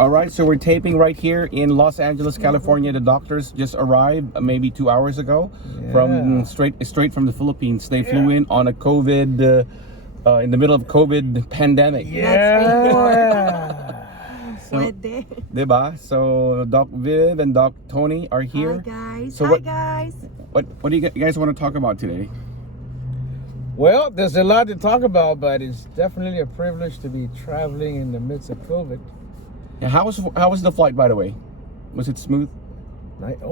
All right, so we're taping right here in Los Angeles, California. The doctors just arrived maybe 2 hours ago from straight from the Philippines. They flew in on a COVID in the middle of COVID pandemic. Pwede. Diba? So Doc Viv and Doc Tony are here. Hi guys. So Hi guys. What do you guys want to talk about today? Well, there's a lot to talk about, but it's definitely a privilege to be traveling in the midst of COVID. Yeah, how was the flight, by the way? Was it smooth?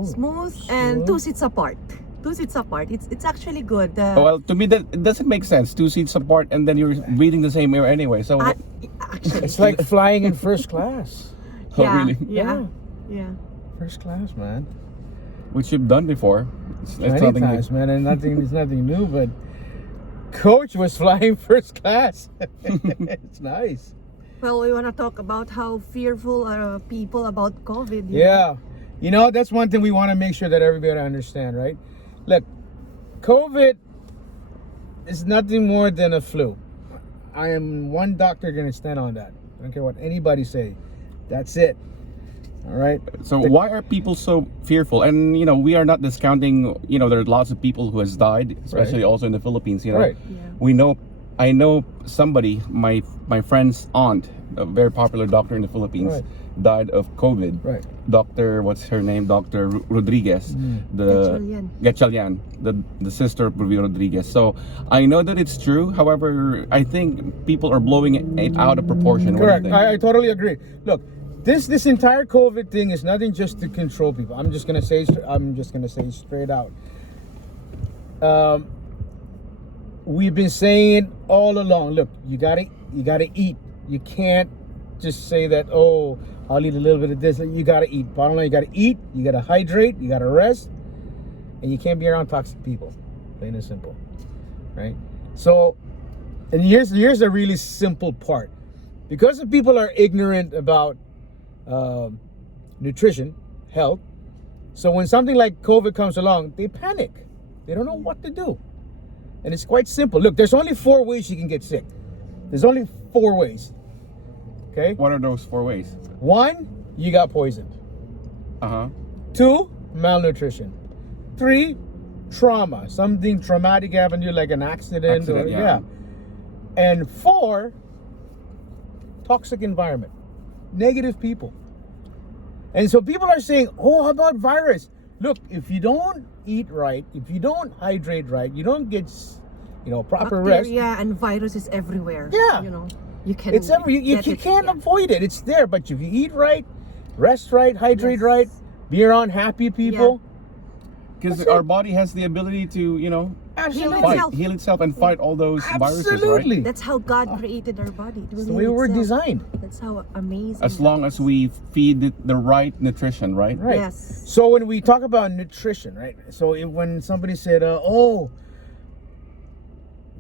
Smooth and 2 seats apart. 2 seats apart. It's actually good. Well, to me that it doesn't make sense. 2 seats apart, and then you're breathing the same air anyway. So actually, It's like flying in first class. Oh, really? Yeah. First class, man. Which you've done before. It's Many nothing times, man, and it's nothing new, but Coach was flying first class. It's nice. Well, we want to talk about how fearful are people about COVID. Yeah. You know, that's one thing we want to make sure that everybody understand, right? Look, COVID is nothing more than a flu. I am one doctor going to stand on that. I don't care what anybody say. That's it. All right. So why are people so fearful? And we are not discounting. There's lots of people who has died, especially also in the Philippines. Right. Yeah. I know somebody, my friend's aunt, a very popular doctor in the Philippines, died of COVID. Right. Doctor, what's her name? Dr. Rodriguez, Gatchalian, the sister of Rubio Rodriguez. So I know that it's true. However, I think people are blowing it out of proportion. Correct. I totally agree. Look, this entire COVID thing is nothing just to control people. I'm just gonna say straight out. We've been saying it all along. Look, you gotta eat. You can't just say that, oh, I'll eat a little bit of this. You gotta eat. Bottom line, you gotta eat, you gotta hydrate, you gotta rest, and you can't be around toxic people. Plain and simple. Right? So, and here's a really simple part. Because the people are ignorant about nutrition, health, so when something like COVID comes along, they panic. They don't know what to do. And it's quite simple. Look, there's only 4 ways you can get sick. There's only 4 ways. Okay? What are those 4 ways? 1, you got poisoned. 2, malnutrition. 3, trauma. Something traumatic happened to you, like an accident. And 4, toxic environment. Negative people. And so people are saying, oh, how about virus? Look, if you don't eat right, if you don't hydrate right, you don't get, proper rest. Bacteria and viruses everywhere. Yeah. You can. It's you can't avoid it. It's there. But if you eat right, rest right, hydrate right, be around happy people. Because our body has the ability to, heal itself and fight all those viruses, right? That's how God created our body. That's the way we're designed. That's how amazing. As long as we feed it the right nutrition, right? Right. Yes. So when we talk about nutrition, right? So when somebody said,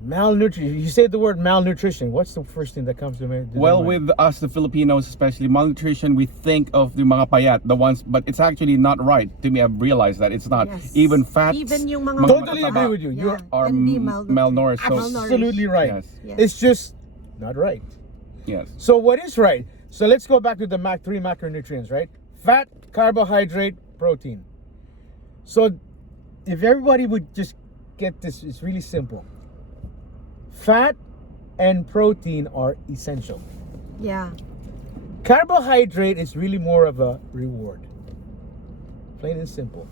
malnutrition, you say the word malnutrition, what's the first thing that comes to me? Well, with us, the Filipinos, especially malnutrition, we think of the mga payat, the ones, but it's actually not right. To me, I've realized that it's not. Yes. Even fats. Even yung mga totally agree with you. You are malnourished. So absolutely right. Yes. It's just not right. Yes. So what is right? So let's go back to the 3 macronutrients, right? Fat, carbohydrate, protein. So if everybody would just get this, it's really simple. Fat and protein are essential. Yeah. Carbohydrate is really more of a reward. Plain and simple.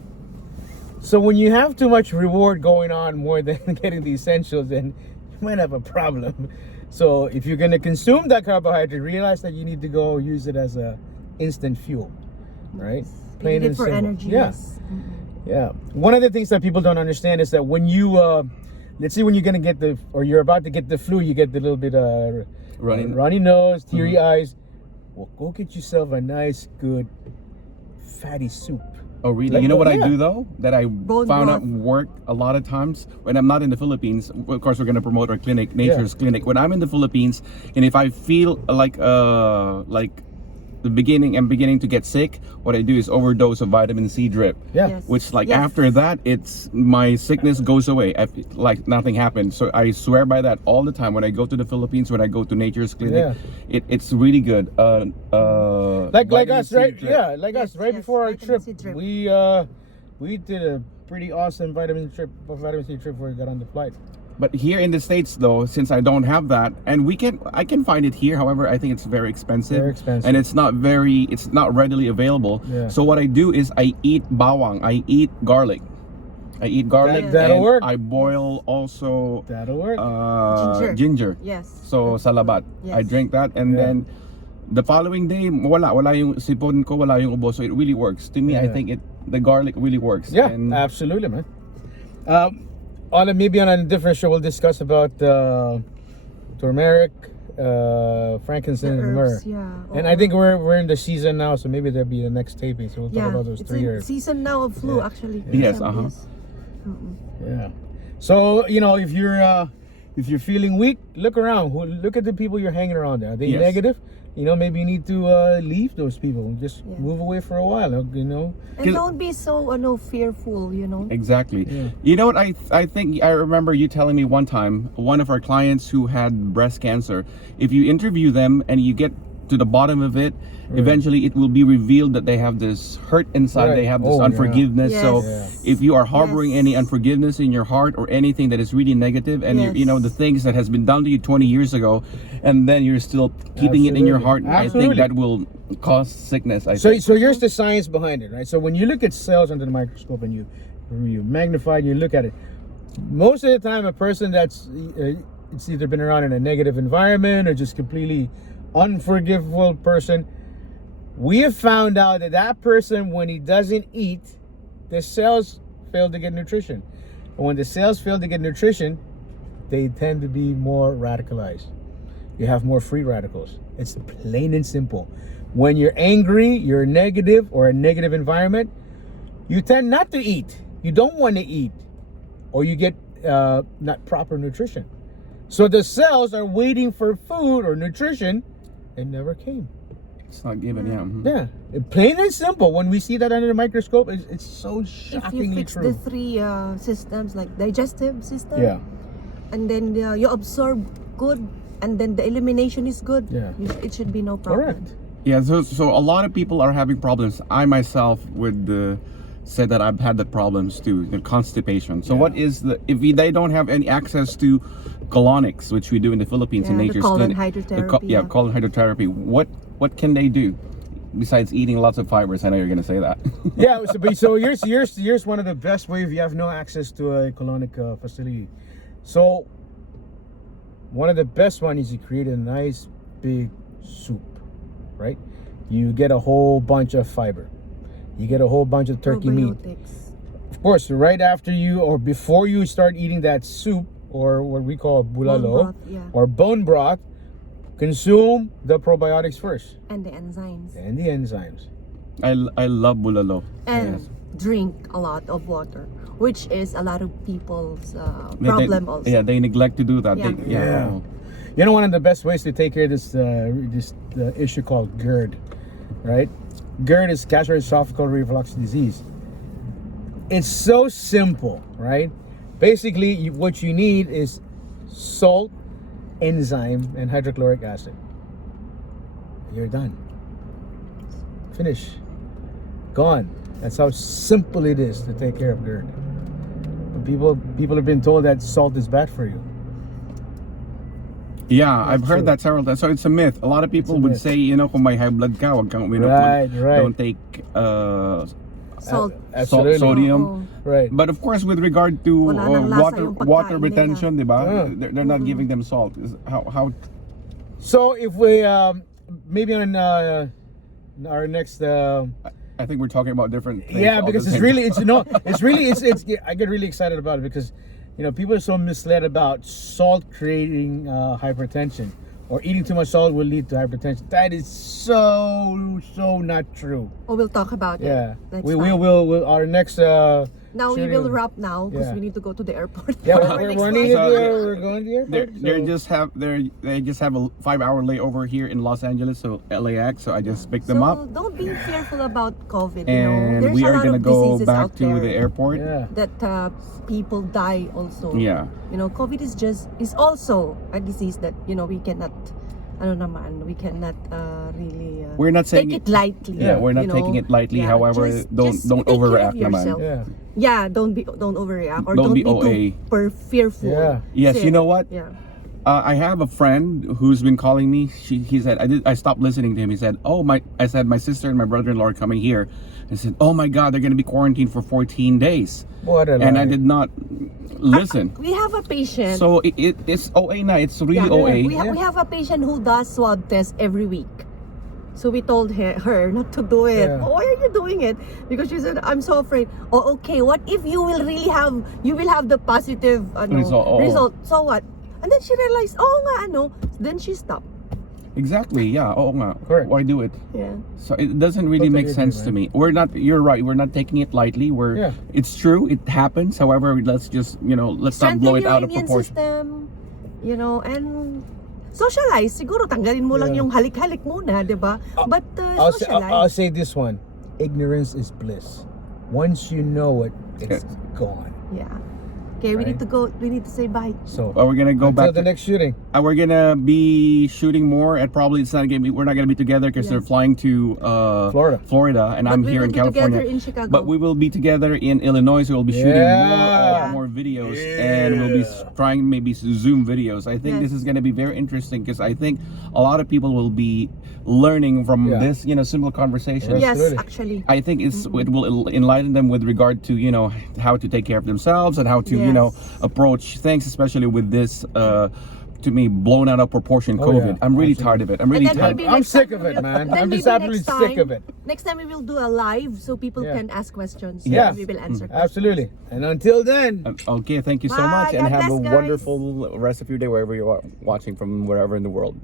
So when you have too much reward going on more than getting the essentials, then you might have a problem. So if you're going to consume that carbohydrate, realize that you need to go use it as a instant fuel, right? Plain and simple. Energy. Yeah. Yes. Yeah. One of the things that people don't understand is that when you let's say when you're gonna get you're about to get the flu, you get the little bit runny nose, teary eyes. Well, go get yourself a nice, good, fatty soup. Oh, really? You know what I do though? That I found out work a lot of times when I'm not in the Philippines. Of course, we're gonna promote our clinic, Nature's Clinic. When I'm in the Philippines, and if I feel like the beginning, I'm beginning to get sick, what I do is overdose of vitamin C drip. Yeah. Yes. Which like Yes. after that, it's my sickness goes away. Like nothing happened. So I swear by that all the time. When I go to the Philippines, when I go to Nature's Clinic, it's really good. Like vitamin us, C right? drip. Yeah, like us, right yes, before our vitamin trip, C drip. we did a pretty awesome vitamin C trip before we got on the flight. But here in the States, though, since I don't have that, and I can find it here. However, I think it's very expensive. Very expensive. And it's not readily available. Yeah. So what I do is I eat bawang. I eat garlic. I eat garlic. That'll and work. I boil also That'll work. ginger. Yes. So salabat. I Yes. drink that, and Yeah. then the following day, wala yung sipon ko, wala yung ubo. So it really works. To me, I Yeah. think the garlic really works. Yeah, And absolutely, man. Maybe on a different show we'll discuss about turmeric, frankincense, and myrrh. Yeah. And I think we're in the season now, so maybe there'll be the next taping. So we'll talk about those it's 3 in years. season now of flu, actually. Yes, December, uh-huh. Yeah. So if you're feeling weak, look around. Look at the people you're hanging around. Are they Yes. negative? Maybe you need to leave those people. Just Yeah. move away for a while. And don't be so fearful, Exactly. Yeah. You know what? I think I remember you telling me one time, one of our clients who had breast cancer, if you interview them and you get to the bottom of it, eventually it will be revealed that they have this hurt inside. Right. They have this Oh, yeah. unforgiveness. So Yes. if you are harboring Yes. any unforgiveness in your heart or anything that is really negative, and Yes. the things that has been done to you 20 years ago, and then you're still keeping it in your heart, Absolutely. I think that will cause sickness. I So think. here's the science behind it, right? So when you look at cells under the microscope and you magnify and you look at it, most of the time a person that's it's either been around in a negative environment or just completely unforgivable person, we have found out that person, when he doesn't eat, the cells fail to get nutrition. And when the cells fail to get nutrition, they tend to be more radicalized. You have more free radicals. It's plain and simple. When you're angry, you're negative or a negative environment, you tend not to eat. You don't want to eat, or you get not proper nutrition. So the cells are waiting for food or nutrition. It never came. It's not given, yeah. Mhm. Yeah, plain and simple. When we see that under the microscope, it's so If you shockingly fix true. the three systems, like digestive system, Yeah, and then you absorb good, and then the elimination is good, Yeah. it should be no problem. correct. Yeah, so a lot of people are having problems. I myself would say that I've had the problems too, the constipation. So Yeah. what is they don't have any access to colonics, which we do in the Philippines in Yeah, the Nature's colon Clinic. hydrotherapy, Yeah, yeah. colon hydrotherapy. What can they do besides eating lots of fibers? I know you're gonna say that. Yeah, so here's one of the best ways if you have no access to a colonic facility. So one of the best one is you create a nice big soup, right? You get a whole bunch of fiber. You get a whole bunch of turkey meat. Probiotics. Of course, right after you or before you start eating that soup, or what we call bulalo, Bone broth, yeah. or bone broth, consume the probiotics first And the enzymes. and the enzymes. I love bulalo. And Yes. drink a lot of water, which is a lot of people's They- problem also. Yeah, they neglect to do that. Yeah. Yeah. You know, one of the best ways to take care of this issue called GERD, right? GERD is gastroesophageal reflux disease. It's so simple, right? Basically, what you need is salt, enzyme, and hydrochloric acid. You're done. Finish. Gone. That's how simple it is to take care of GERD. But people have been told that salt is bad for you. Yeah, I've heard true. that several times. So it's a myth. A lot of people a would myth. say, kung may high blood ka, wag kang uminom. Right. Don't take Salt. Absolutely. sodium. Oo. Right. But of course, with regard to Wala nang lasa water yung pagkain water nila. retention, di ba? Yeah. They're not giving them salt. How So if we maybe on our next I think we're talking about different things. yeah, all because the it's same really time. it's I get really excited about it because people are so misled about salt creating hypertension, or eating too much salt will lead to hypertension. That is so not true. Oh, we'll talk about Yeah, it. we'll our next Now we shooting. will wrap now because Yeah. we need to go to the airport. Yeah, for our we're next running. flight. We're going to the airport. They just have a 5-hour layover here in Los Angeles, so LAX. So I just picked them up, Don't be fearful about COVID. and There's we a are lot gonna of go diseases back out to there the airport. Yeah. that people die also. Yeah. COVID is also a disease that we cannot. We cannot really. We're not saying take it lightly. Yeah, we're not taking it lightly. Yeah, However, just don't take care of overreact, naman. yourself. Yeah. Yeah, don't overreact or Don't don't be be OA. fearful. Yeah. Yes, you know what? Yeah. I have a friend who's been calling me. He said I stopped listening to him. He said, I said my sister and my brother-in-law are coming here. I said, oh my God, they're gonna be quarantined for 14 days. What a And I lie. did not listen. We have a patient. So it's OA na. It's really OA. We have a patient who does swab test every week. So we told her not to do it. Yeah. Oh, why are you doing it? Because she said, I'm so afraid. Oh, okay. What if you will have the positive result? So what? And then she realized, then she stopped. Exactly. Yeah. Oh, nga. Correct. Why do it? Yeah. So it doesn't really Totally make sense to agree, me. You're right. We're not taking it lightly. Yeah. It's true. It happens. However, let's just, let's not Strengthen blow it your out of immune proportion. system. And socialize. Siguro tanggalin mo lang Yeah. yung halik-halik muna, 'di ba? But I'll socialize. say this one. Ignorance is bliss. Once you know it, it's gone. Yeah. Okay, we need to go. We need to say bye. So But we're gonna go until back the to, next shooting. we're gonna be shooting more. And probably we're not gonna be together because they're Yes. flying to Florida, and I'm But we here will in be together California. in Chicago. But we will be together in Illinois. So we'll be shooting Yeah. more videos, and we'll be trying maybe Zoom videos. I think Yes. this is gonna be very interesting because I think a lot of people will be learning from Yeah. this, simple conversation. Yes, Absolutely. actually. I think it will enlighten them with regard to how to take care of themselves and how to Yes. approach things, especially with this to me blown out of proportion Oh, COVID. yeah. I'm really tired of it. I'm really And then tired. maybe I'm next sick time of we it, will- man. then I'm just maybe absolutely next sick time- of it. Next time we will do a live so people Yeah. can ask questions. Yeah. And we will answer. Absolutely. And until then, Okay, thank you so Bye. much, and God have a bless, guys. wonderful rest of your day wherever you are watching from, wherever in the world.